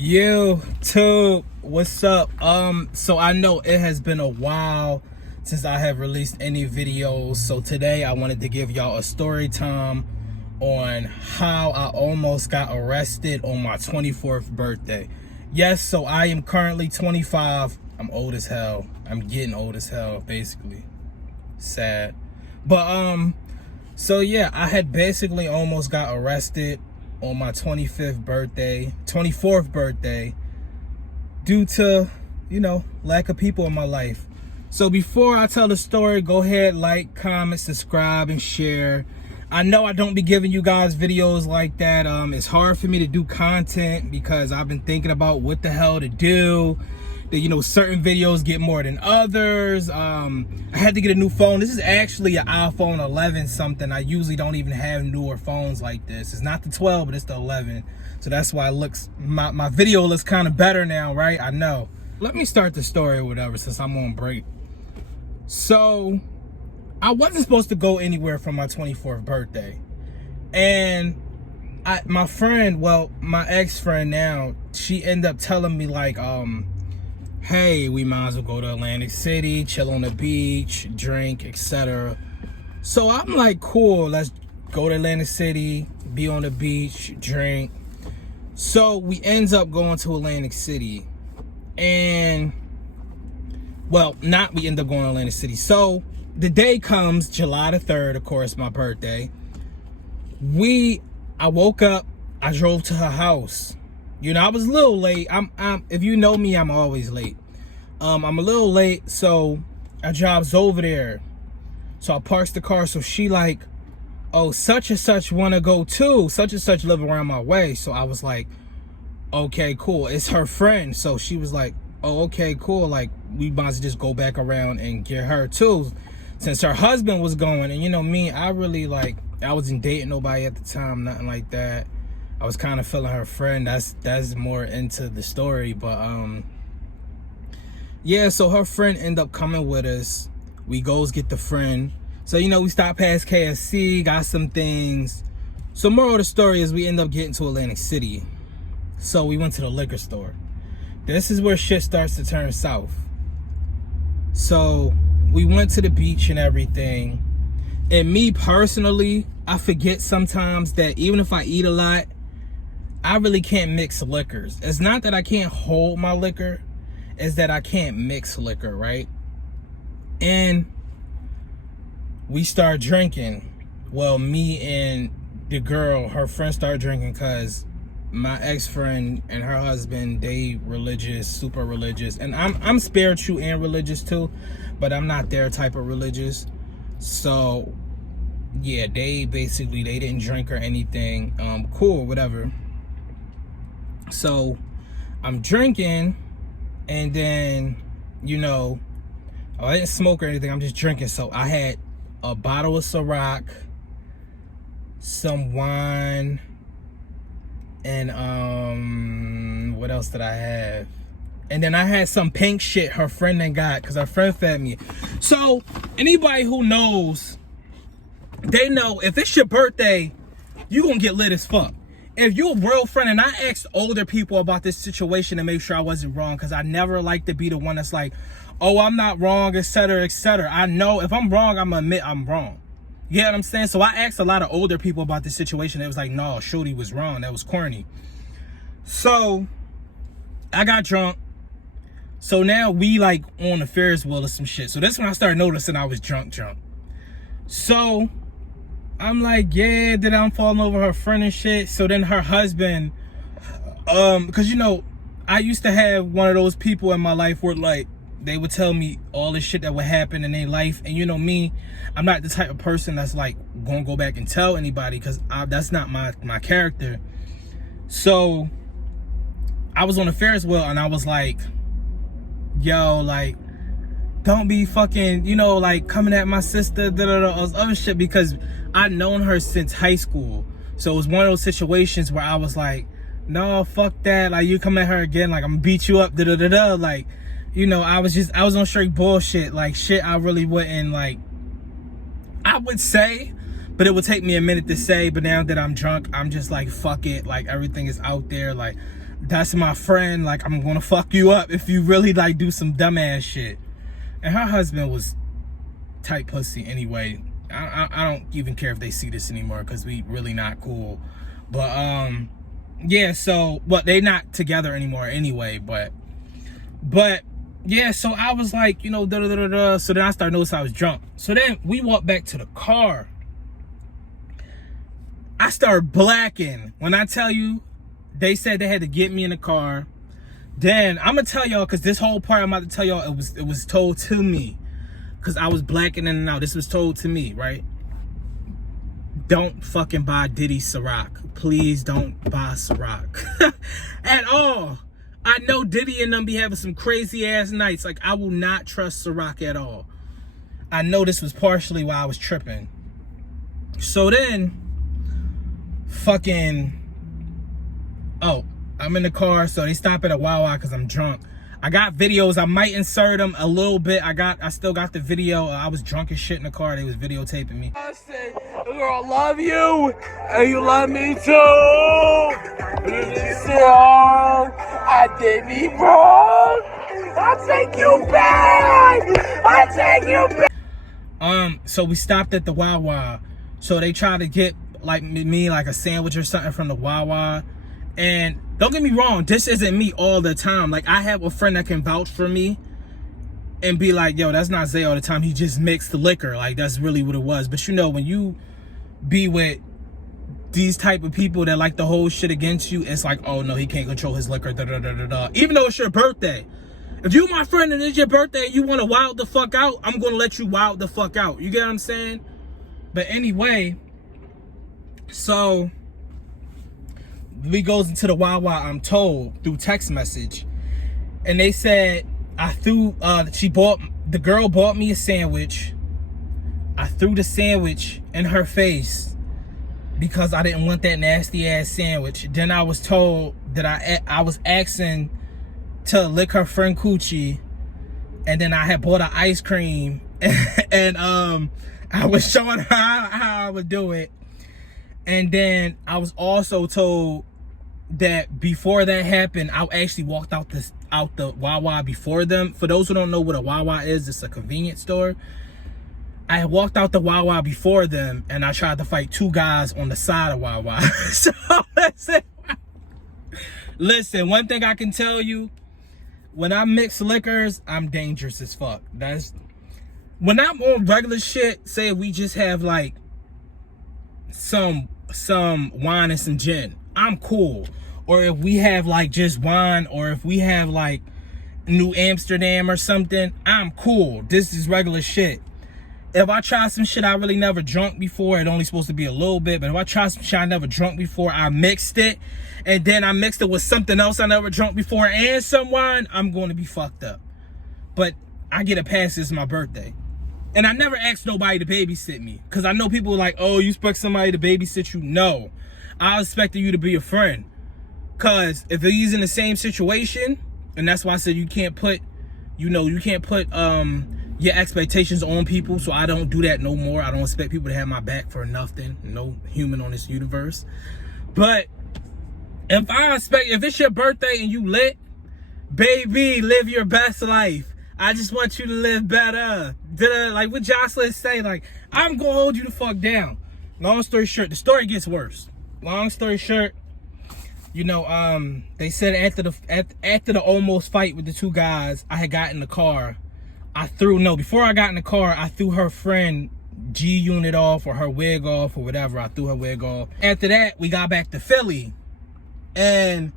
YouTube, what's up? So I know it has been a while since I have released any videos. So today I wanted to give y'all a story time on how I almost got arrested on my 24th birthday. Yes, so I am currently 25. I'm old as hell. I'm getting old as hell, basically. Sad. But so yeah, I had basically almost got arrested on my 24th birthday due to, lack of people in my life. So before I tell the story, go ahead, like, comment, subscribe, and share. I know I don't be giving you guys videos like that. It's hard for me to do content because I've been thinking about what the hell to do. That, certain videos get more than others. I had to get a new phone. This is actually an iPhone 11 something. I usually don't even have newer phones like this. It's not the 12, but it's the 11. So that's why it looks, my video looks kind of better now, right? I know. Let me start the story or whatever since I'm on break. So I wasn't supposed to go anywhere for my 24th birthday. And my friend, well, my ex-friend now, she ended up telling me like, hey, we might as well go to Atlantic City, chill on the beach, drink, etc. So I'm like, cool, let's go to Atlantic City, be on the beach, drink. So we ends up going to Atlantic City. And, well, we end up going to Atlantic City. So the day comes, July the 3rd, of course, my birthday. I woke up, I drove to her house. I was a little late. If you know me, I'm always late. I'm a little late, so I drives over there. So I parks the car. So she like, oh, such and such want to go too. Such and such live around my way. So I was like, okay, cool. It's her friend. So she was like, oh, okay, cool. Like, we might as well just go back around and get her too. Since her husband was going. And me, I wasn't dating nobody at the time, nothing like that. I was kind of feeling her friend. That's more into the story. But yeah, so her friend ended up coming with us. We goes get the friend. So we stopped past KFC, got some things. So moral of the story is we end up getting to Atlantic City. So we went to the liquor store. This is where shit starts to turn south. So we went to the beach and everything. And me personally, I forget sometimes that even if I eat a lot, I really can't mix liquors. It's not that I can't hold my liquor, it's that I can't mix liquor, right? And we start drinking. Well, me and the girl, her friend, started drinking because my ex-friend and her husband, they religious, super religious. And I'm spiritual and religious too, but I'm not their type of religious. So yeah, they didn't drink or anything. Cool, whatever. So I'm drinking, and then I didn't smoke or anything, I'm just drinking. So I had a bottle of Ciroc, some wine, and what else did I have? And then I had some pink shit her friend then got, because her friend fed me. So anybody who knows, they know if it's your birthday, you gonna get lit as fuck. If you're a real friend, and I asked older people about this situation to make sure I wasn't wrong, because I never like to be the one that's like, oh, I'm not wrong, etc., etc. I know if I'm wrong, I'm gonna admit I'm wrong. You get what I'm saying? So I asked a lot of older people about this situation. It was like, no, Shorty was wrong. That was corny. So I got drunk. So now we like on the Ferris wheel or some shit. So that's when I started noticing I was drunk. So I'm like, yeah, then I'm falling over her friend and shit. So then her husband, because I used to have one of those people in my life where like they would tell me all the shit that would happen in their life. And me, I'm not the type of person that's like gonna go back and tell anybody, because that's not my character. So I was on the Ferris wheel and I was like, yo, like, don't be fucking, like coming at my sister, all this other shit, because I'd known her since high school. So it was one of those situations where I was like, no, fuck that. Like, you come at her again, like, I'm gonna beat you up, Like, I was on straight bullshit. Like, shit I really wouldn't, like, I would say, but it would take me a minute to say. But now that I'm drunk, I'm just like, fuck it. Like, everything is out there. Like, that's my friend. Like, I'm gonna fuck you up if you really like do some dumbass shit. And her husband was tight pussy anyway. I don't even care if they see this anymore because we really not cool. But yeah, so they not together anymore anyway. But yeah, so I was like, you know, da da da da. So then I started noticing I was drunk. So then we walked back to the car. I started blacking. When I tell you, they said they had to get me in the car. Then I'm gonna tell y'all, cause this whole part I'm about to tell y'all, it was told to me, cause I was blacking in and out. This was told to me, right? Don't fucking buy Diddy Ciroc. Please don't buy Ciroc at all. I know Diddy and them be having some crazy ass nights. Like, I will not trust Ciroc at all. I know this was partially why I was tripping. So then, fucking, oh, I'm in the car, so they stop at a Wawa because I'm drunk. I got videos. I might insert them a little bit. I still got the video. I was drunk as shit in the car. They was videotaping me. I said, girl, I love you, and you love me too. You said, I did me wrong. I'll take you back. I'll take you back. So we stopped at the Wawa. So they tried to get like me like a sandwich or something from the Wawa. And don't get me wrong, this isn't me all the time. Like, I have a friend that can vouch for me and be like, yo, that's not Zay all the time. He just mixed the liquor. Like, that's really what it was. But you know, when you be with these type of people that like the whole shit against you, it's like, oh no, he can't control his liquor, da da da da da. Even though it's your birthday. If you my friend and it's your birthday and you want to wild the fuck out, I'm going to let you wild the fuck out. You get what I'm saying? But anyway, so we goes into the Wawa, I'm told, through text message. And they said, the girl bought me a sandwich. I threw the sandwich in her face because I didn't want that nasty ass sandwich. Then I was told that I was asking to lick her friend coochie. And then I had bought an ice cream. And I was showing her how I would do it. And then I was also told that before that happened, I actually walked out the Wawa before them. For those who don't know what a Wawa is, it's a convenience store. I had walked out the Wawa before them, and I tried to fight two guys on the side of Wawa. So listen, one thing I can tell you, when I mix liquors, I'm dangerous as fuck. When I'm on regular shit, say we just have like some wine and some gin, I'm cool. Or if we have like just wine, or if we have like New Amsterdam or something, I'm cool. This is regular shit. If I try some shit I really never drunk before, it only supposed to be a little bit, but if I try some shit I never drunk before, I mixed it, and then I mixed it with something else I never drunk before and some wine, I'm going to be fucked up. But I get a pass, it's my birthday. And I never asked nobody to babysit me, because I know people are like, oh, you expect somebody to babysit you? No. I expected you to be a friend. Because if he's in the same situation, and that's why I said you can't put your expectations on people, so I don't do that no more. I don't expect people to have my back for nothing. No human on this universe. But if it's your birthday and you lit, baby, live your best life. I just want you to live better. Like what Jocelyn say, like, I'm gonna hold you the fuck down. Long story short, the story gets worse. Long story short, you know, they said after the almost fight with the two guys, I had got in the car. Before I got in the car, I threw her friend G-Unit off, or her wig off, or whatever. I threw her wig off. After that, we got back to Philly. And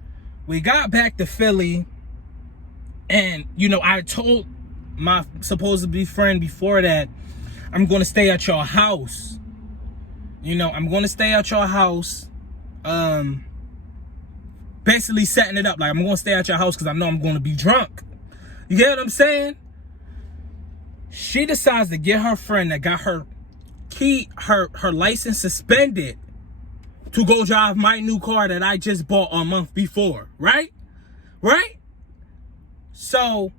you know, I told my supposed to be friend before that, I'm going to stay at your house. You know, I'm going to stay at your house. Basically setting it up. Like, I'm going to stay at your house because I know I'm going to be drunk. You get what I'm saying? She decides to get her friend that got her license suspended to go drive my new car that I just bought a month before. Right? So,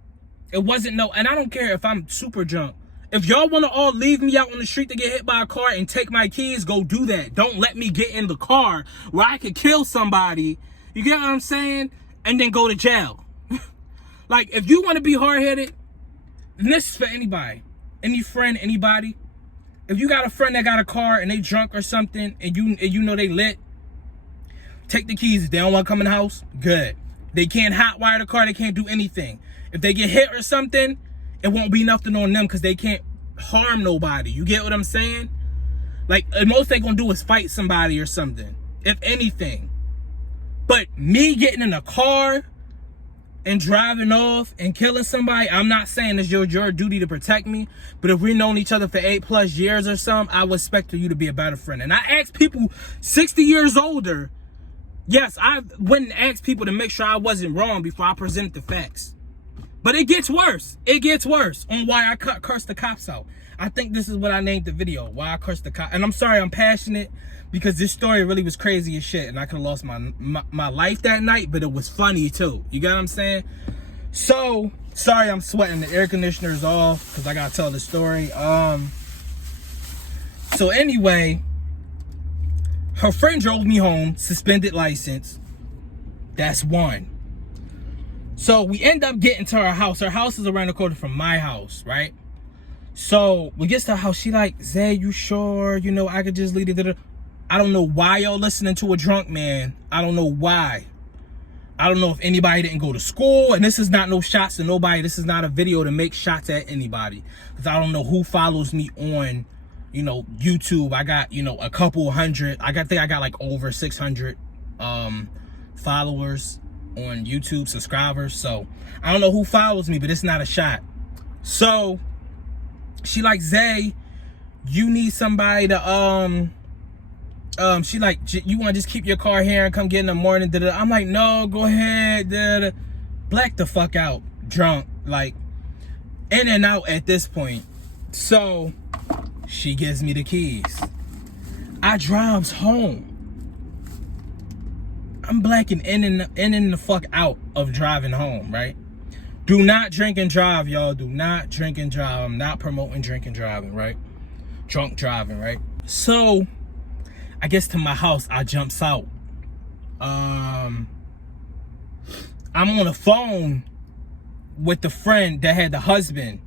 it wasn't and I don't care if I'm super drunk. If y'all want to all leave me out on the street to get hit by a car and take my keys, go do that. Don't let me get in the car where I could kill somebody. You get what I'm saying? and then go to jail. Like, if you want to be hard-headed, and this is for anybody, any friend, anybody. If you got a friend that got a car and they drunk or something, and you know they lit, take the keys. If they don't want to come in the house, good. They can't hotwire the car. They can't do anything. If they get hit or something, it won't be nothing on them because they can't harm nobody. You get what I'm saying? Like, the most they gonna do is fight somebody or something, if anything. But me getting in a car and driving off and killing somebody, I'm not saying it's your duty to protect me, but if we've known each other for 8+ years or something, I would expect you to be a better friend. And I asked people 60 years older, yes, I went and asked people to make sure I wasn't wrong before I presented the facts. But it gets worse. It gets worse on why I cursed the cops out. I think this is what I named the video, why I cursed the cops. And I'm sorry, I'm passionate because this story really was crazy as shit. And I could have lost my life that night, but it was funny too. You got what I'm saying? So, sorry I'm sweating. The air conditioner is off because I got to tell the story. So anyway, her friend drove me home, suspended license. That's one. So we end up getting to our house. Her house is around the corner from my house, right? So we get to the house. She like, Zay, you sure? You know, I could just leave it. I don't know why y'all listening to a drunk man. I don't know why. I don't know if anybody didn't go to school. And this is not no shots to nobody. This is not a video to make shots at anybody. Because I don't know who follows me on, you know, YouTube. I got, you know, a couple hundred. I think I got like over 600 followers on YouTube, subscribers. So I don't know who follows me, but it's not a shot. So she like, Zay, you need somebody to she like, you want to just keep your car here and come get in the morning. I'm like, no, go ahead. Black the fuck out, drunk, like in and out at this point. So she gives me the keys. I drives home. I'm blacking in and the fuck out of driving home, right? Do not drink and drive, y'all. Do not drink and drive. I'm not promoting drink and driving, right? Drunk driving, right? So I guess to my house, I jumps out. I'm on the phone with the friend that had the husband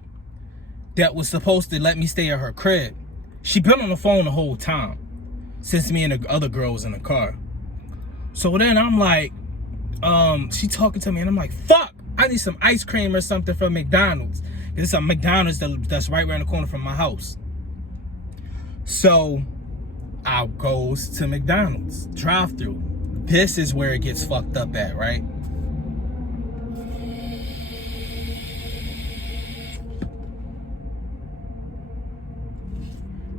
that was supposed to let me stay at her crib. She been on the phone the whole time since me and the other girl was in the car. So then I'm like, she talking to me and I'm like, fuck, I need some ice cream or something from McDonald's. It's a McDonald's that's right around the corner from my house. So I goes to McDonald's drive-thru. This is where it gets fucked up at, right?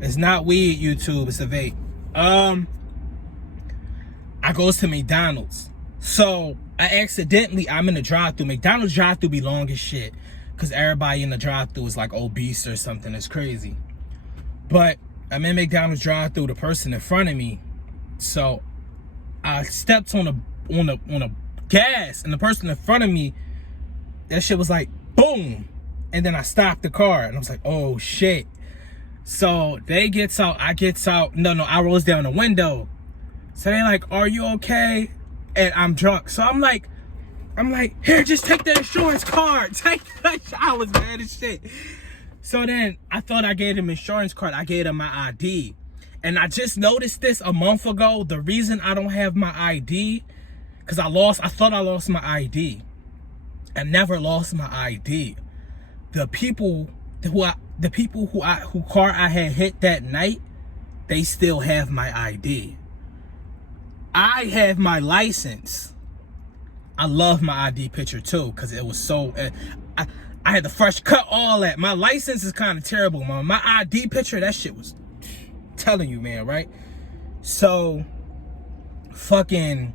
It's not weed, YouTube, it's a vape. I goes to McDonald's. So I'm in the drive-thru. McDonald's drive-thru be long as shit. Cause everybody in the drive-thru is like obese or something. It's crazy. But I'm in McDonald's drive-thru, the person in front of me. So I stepped on the gas, and the person in front of me, that shit was like boom. And then I stopped the car and I was like, oh shit. So they gets out, I gets out. No, I rolls down the window. So they're like, are you okay? And I'm drunk. So I'm like, here, just take the insurance card. Take that. I was mad as shit. So then I thought I gave him insurance card. I gave him my ID. And I just noticed this a month ago. The reason I don't have my ID, because I thought I lost my ID. I never lost my ID. The people who car I had hit that night, they still have my ID. I have my license. I love my ID picture too, because it was so, I had the fresh cut, all that. My license is kind of terrible, man. My ID picture, that shit was, telling you, man, right? So, fucking,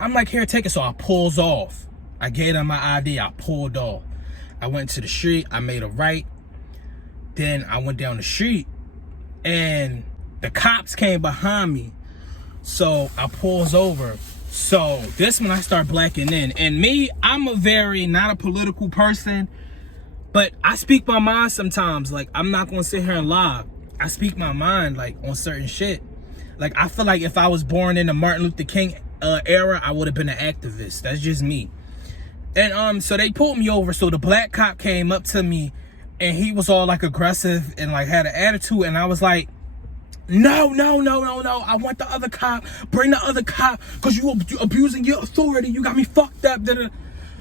I'm like, here, take it. So I pulls off. I gave them my ID, I pulled off. I went to the street, I made a right. Then I went down the street, and the cops came behind me. So I pulls over. So this when I start blacking in. And me, I'm not a political person, but I speak my mind sometimes. Like, I'm not gonna sit here and lie. I speak my mind, like, on certain shit. Like, I feel like if I was born in the Martin Luther King era, I would have been an activist. That's just me. And so they pulled me over. So the black cop came up to me, and he was all like aggressive and like had an attitude. And I was like, no, I want the other cop. Bring the other cop, because you abusing your authority. You got me fucked up.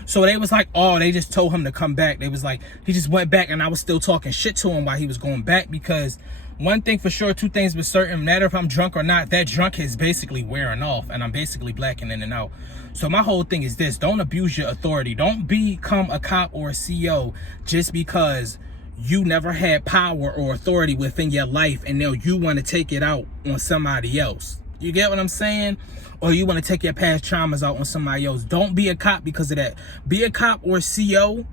So they was like, oh, they just told him to come back. They was like, he just went back, and I was still talking shit to him while he was going back, because one thing for sure, two things for certain, no matter if I'm drunk or not, that drunk is basically wearing off, and I'm basically blacking in and out. So my whole thing is this: don't abuse your authority. Don't become a cop or a CO just because you never had power or authority within your life, and now you want to take it out on somebody else. You get what I'm saying? Or you want to take your past traumas out on somebody else. Don't be a cop because of that. Be a cop or CO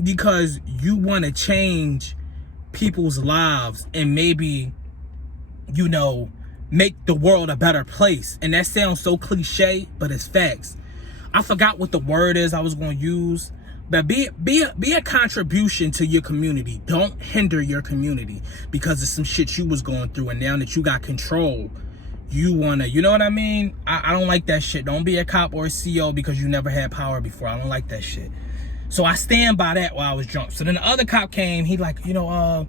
because you want to change people's lives and maybe, you know, make the world a better place. And that sounds so cliche, but it's facts. I forgot what the word is I was going to use, but be a contribution to your community. Don't hinder your community because of some shit you was going through, and now that you got control, you wanna, you know what I mean? I don't like that shit. Don't be a cop or a CO because you never had power before. I don't like that shit. So I stand by that while I was drunk. So then the other cop came. He like, you know,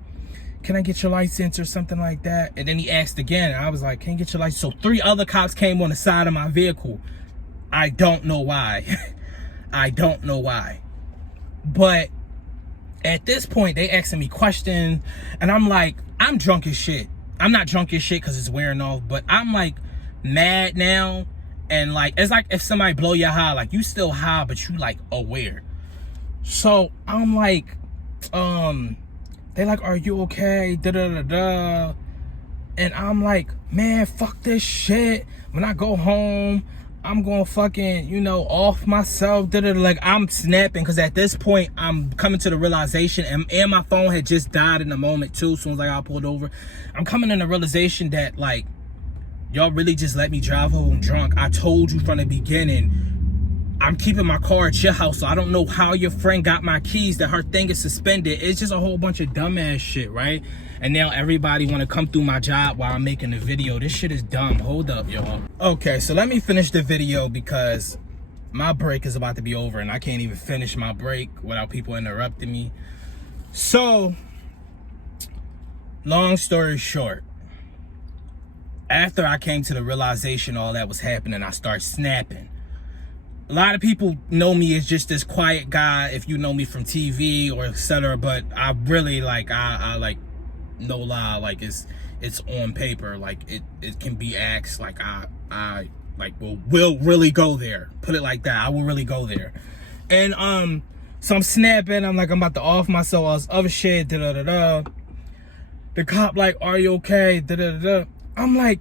can I get your license or something like that? And then he asked again. And I was like, can you get your license? So 3 other cops came on the side of my vehicle. I don't know why. I don't know why. But at this point, they asking me questions. And I'm like, I'm drunk as shit. I'm not drunk as shit because it's wearing off. But I'm like mad now. And like, it's like if somebody blow your high. Like you still high, but you like aware. So I'm like, they like, are you okay? Da-da-da-da. And I'm like, man, fuck this shit. When I go home, I'm gonna fucking, you know, off myself. Da-da-da. Like I'm snapping because at this point, I'm coming to the realization, and my phone had just died in the moment too, as soon as I got pulled over. I'm coming to the realization that like, y'all really just let me drive home drunk. I told you from the beginning, I'm keeping my car at your house, so I don't know how your friend got my keys, that her thing is suspended. It's just a whole bunch of dumbass shit, right? And now everybody want to come through my job while I'm making the video. This shit is dumb. Hold up, y'all. Okay, so let me finish the video because my break is about to be over and I can't even finish my break without people interrupting me. So, long story short, after I came to the realization all that was happening, I started snapping. A lot of people know me as just this quiet guy if you know me from TV or etc. But I really like, I like, no lie, like it's on paper. Like it can be asked. Like I like will really go there. Put it like that. I will really go there. And so I'm snapping. I'm like, I'm about to off myself. All this other shit. Da da da da. The cop like, are you okay? Da da da da. I'm like,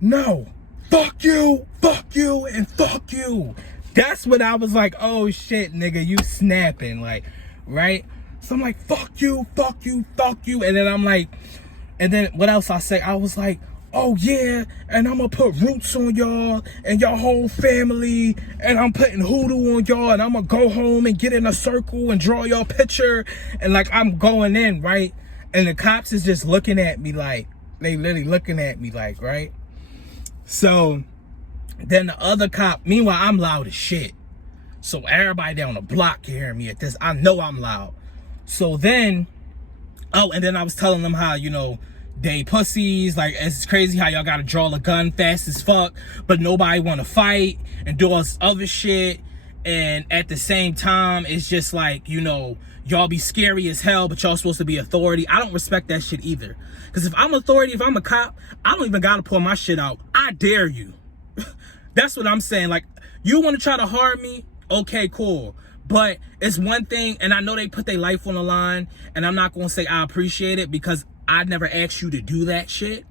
no. Fuck you, and fuck you. That's when I was like, oh shit, nigga, you snapping, like, right? So I'm like, fuck you. And then I'm like, and then what else I say? I was like, oh yeah, and I'm gonna put roots on y'all and your whole family, and I'm putting hoodoo on y'all, and I'm gonna go home and get in a circle and draw y'all picture. And like, I'm going in, right? And the cops is just looking at me like, they literally looking at me like, right? So then the other cop, meanwhile, I'm loud as shit. So everybody down the block can hear me at this. I know I'm loud. So then, oh, and then I was telling them how, you know, they pussies. Like, it's crazy how y'all gotta draw a gun fast as fuck, but nobody wanna fight and do all this other shit. And at the same time, it's just like, you know, y'all be scary as hell, but y'all supposed to be authority. I don't respect that shit either. Because if I'm authority, if I'm a cop, I don't even gotta pull my shit out. I dare you. That's what I'm saying. Like, you want to try to harm me? Okay, cool. But it's one thing, and I know they put their life on the line, and I'm not going to say I appreciate it because I never asked you to do that shit.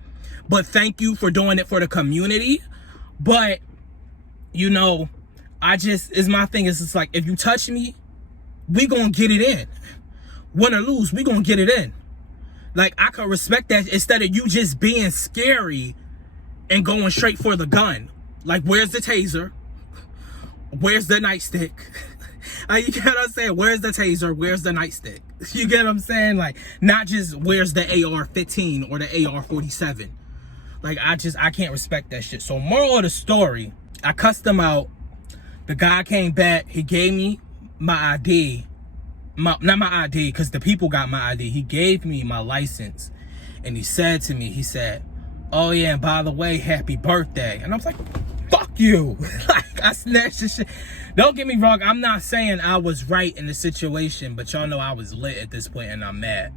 But thank you for doing it for the community. But, you know, it's my thing. It's just like, if you touch me, we going to get it in. Win or lose, we going to get it in. Like, I could respect that instead of you just being scary and going straight for the gun. Like, where's the taser? Where's the nightstick? Like, you get what I'm saying? Where's the taser? Where's the nightstick? You get what I'm saying? Like, not just where's the AR-15 or the AR-47. Like, I can't respect that shit. So moral of the story, I cussed him out. The guy came back. He gave me my ID. Not my ID, because the people got my ID. He gave me my license. And he said to me, he said, oh yeah, and by the way, happy birthday. And I was like, fuck you. Like, I snatched this shit. Don't get me wrong. I'm not saying I was right in the situation, but y'all know I was lit at this point and I'm mad.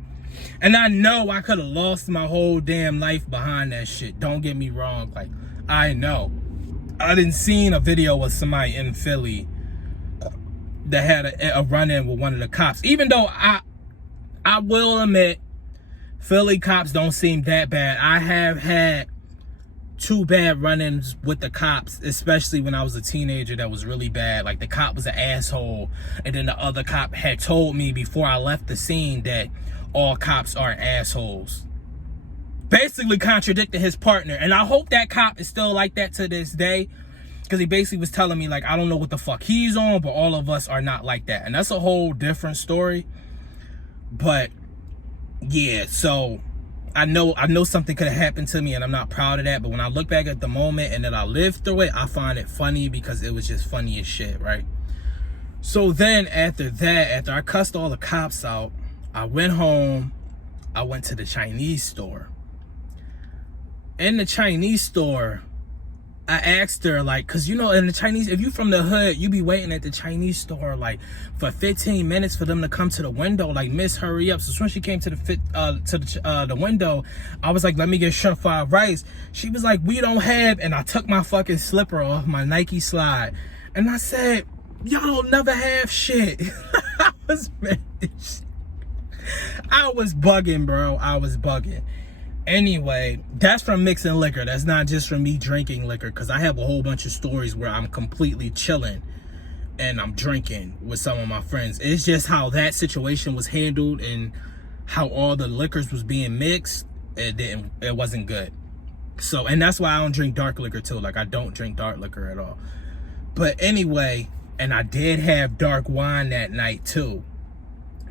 And I know I could have lost my whole damn life behind that shit. Don't get me wrong. Like, I know. I didn't seen a video of somebody in Philly that had a run-in with one of the cops. Even though I will admit, Philly cops don't seem that bad. I have had 2 bad run-ins with the cops, especially when I was a teenager. That was really bad. Like, the cop was an asshole, and then the other cop had told me before I left the scene that all cops are assholes. Basically contradicted his partner. And I hope that cop is still like that to this day, because he basically was telling me, like, I don't know what the fuck he's on, but all of us are not like that. And that's a whole different story. But yeah, so I know something could have happened to me, and I'm not proud of that. But when I look back at the moment and that I lived through it, I find it funny because it was just funny as shit, right? So then after that, after I cussed all the cops out, I went home. I went to the Chinese store. In the Chinese store, I asked her, like, cause you know, in the Chinese, if you from the hood, you be waiting at the Chinese store like for 15 minutes for them to come to the window. Like, miss, hurry up. So when she came to the window, I was like, let me get shrimp fried rice. She was like, we don't have, and I took my fucking slipper off, my Nike slide, and I said, y'all don't never have shit. I was mad. I was bugging, bro. I was bugging. Anyway, that's from mixing liquor. That's not just from me drinking liquor, because I have a whole bunch of stories where I'm completely chilling and I'm drinking with some of my friends. It's just how that situation was handled and how all the liquors was being mixed. It wasn't good. So, and that's why I don't drink dark liquor too. Like, I don't drink dark liquor at all. But anyway, and I did have dark wine that night too,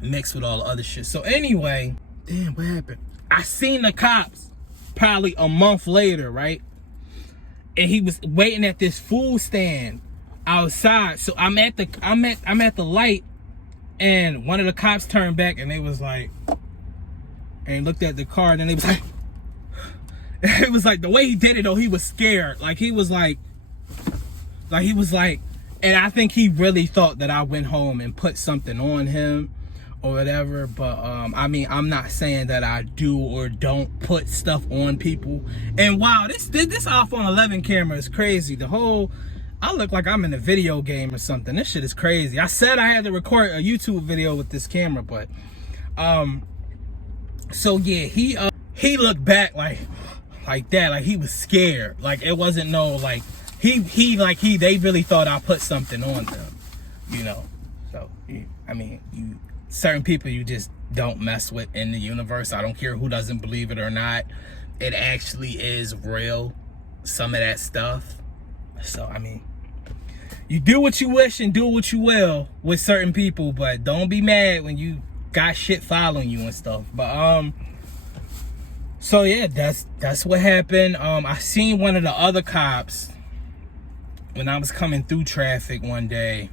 mixed with all the other shit. So anyway, damn, what happened? I seen the cops probably a month later, right? And he was waiting at this food stand outside. So I'm at the light, and one of the cops turned back and they was like, and looked at the car, and then they was like, it was like the way he did it though, he was scared. Like he was like, and I think he really thought that I went home and put something on him or whatever. But I mean, I'm not saying that I do or don't put stuff on people. And wow, this iPhone 11 camera is crazy. I look like I'm in a video game or something. This shit is crazy. I said I had to record a YouTube video with this camera, but so yeah, he looked back like that, like he was scared. Like it wasn't no like they really thought I put something on them, you know. So I mean, certain people you just don't mess with in the universe. I don't care who doesn't believe it or not. It actually is real, some of that stuff. So I mean, you do what you wish and do what you will with certain people, but don't be mad when you got shit following you and stuff. But so yeah, that's what happened. I seen one of the other cops when I was coming through traffic one day,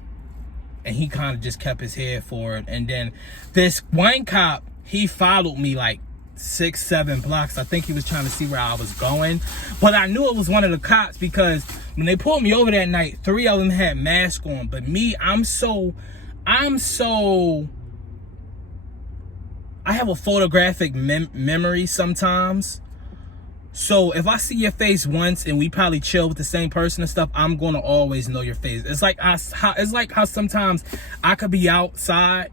and he kind of just kept his head forward. And then this one cop, he followed me like 6-7 blocks. I think he was trying to see where I was going, but I knew it was one of the cops because when they pulled me over that night, 3 of them had masks on. But me, I have a photographic memory sometimes. So if I see your face once and we probably chill with the same person and stuff, I'm gonna always know your face. It's like how sometimes I could be outside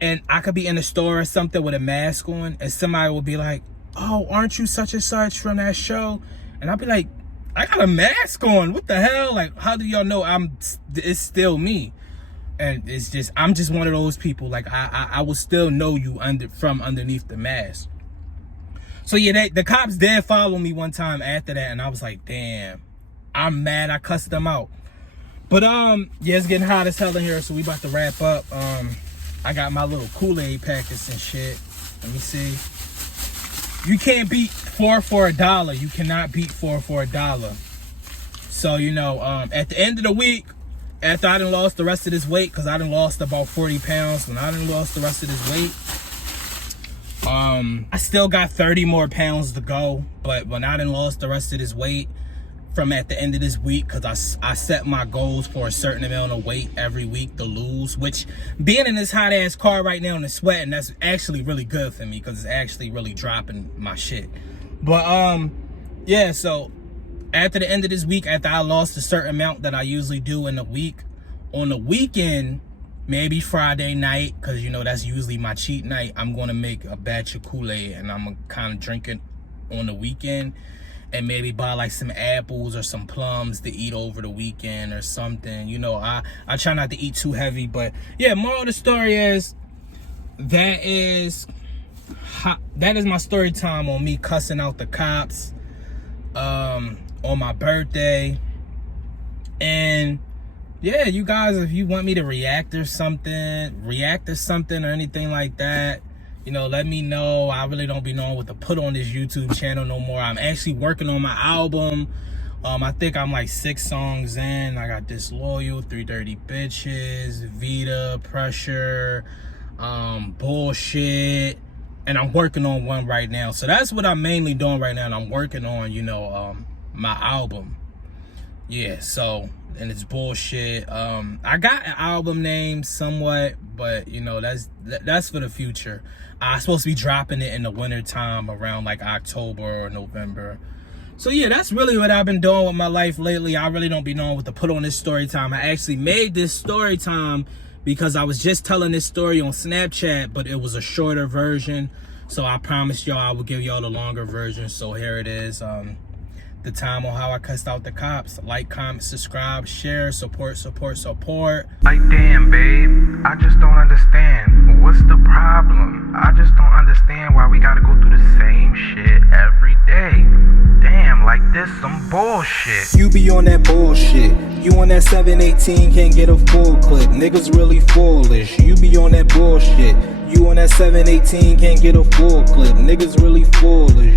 and I could be in a store or something with a mask on, and somebody will be like, "Oh, aren't you such and such from that show?" And I'll be like, "I got a mask on. What the hell? Like, how do y'all know it's still me?" And it's just, I'm just one of those people. Like I will still know you from underneath the mask. So yeah, the cops did follow me one time after that, and I was like, damn, I'm mad I cussed them out. But yeah, it's getting hot as hell in here, so we about to wrap up. I got my little Kool-Aid packets and shit. Let me see. You can't beat 4 for $1. You cannot beat 4 for $1. So, you know, at the end of the week, after I done lost the rest of this weight, because I done lost about 40 pounds, when I done lost the rest of this weight, I still got 30 more pounds to go. But when I done lost the rest of this weight from at the end of this week, because I set my goals for a certain amount of weight every week to lose, which being in this hot ass car right now and sweating, that's actually really good for me, because it's actually really dropping my shit. But yeah, so after the end of this week, after I lost a certain amount that I usually do in a week, on the weekend, maybe Friday night, because, you know, that's usually my cheat night, I'm going to make a batch of Kool-Aid, and I'm going to kind of drink it on the weekend, and maybe buy like some apples or some plums to eat over the weekend or something. You know, I try not to eat too heavy. But yeah, moral of the story is, that is my story time on me cussing out the cops on my birthday. And yeah, you guys, if you want me to react to something or anything like that, you know, let me know. I really don't be knowing what to put on this YouTube channel no more. I'm actually working on my album. I think I'm like 6 songs in. I got Disloyal, 3 Dirty Bitches, Vita, Pressure, Bullshit, and I'm working on one right now. So that's what I'm mainly doing right now, and I'm working on, you know, my album. Yeah, so, and it's Bullshit. I got an album name somewhat, but, you know, that's for the future. I'm supposed to be dropping it in the winter time around like October or November. So yeah, that's really what I've been doing with my life lately. I really don't be knowing what to put on this story time. I actually made this story time because I was just telling this story on Snapchat, but it was a shorter version. So I promised y'all I would give y'all the longer version. So here it is. The time on how I cussed out the cops. Like, comment, subscribe, share, support. Like, damn, babe, I just don't understand. What's the problem? I just don't understand why we gotta go through the same shit every day. Damn, like this some bullshit. You be on that bullshit. You on that 718, can't get a full clip. Niggas really foolish. You be on that bullshit. You on that 718, can't get a full clip. Niggas really foolish.